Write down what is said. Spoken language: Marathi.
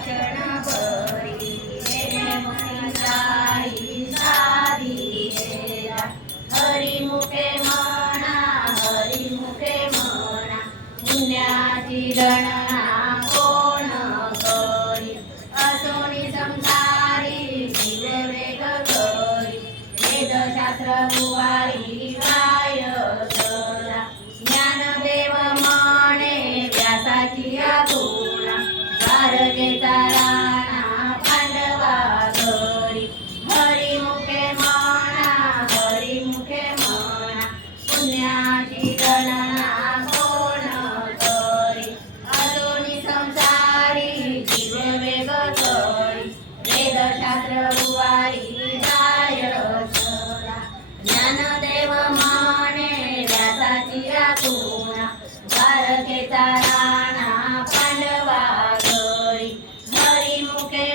भाषण करी तेने मुखी सारी साधी गेला हरिमुखे म्हणा पुण्याची गणना कोण करी असोनी संसारी जीव वेग करी वेदशास्त्र बुवारी काय करा ज्ञानदेव म्हणे व्यासाची आतुरा द्वारकेचा राणा पांडवा घरी हरिमुखे म्हणा पुण्याची गणना कोण करी अजूनी संसारी जीव वेग करी वेदशास्त्र बुवारी काय करा ज्ञानदेव म्हणे व्यासाची आतुरा द्वारकेचा राणा पांडवा घरी हरिमुखे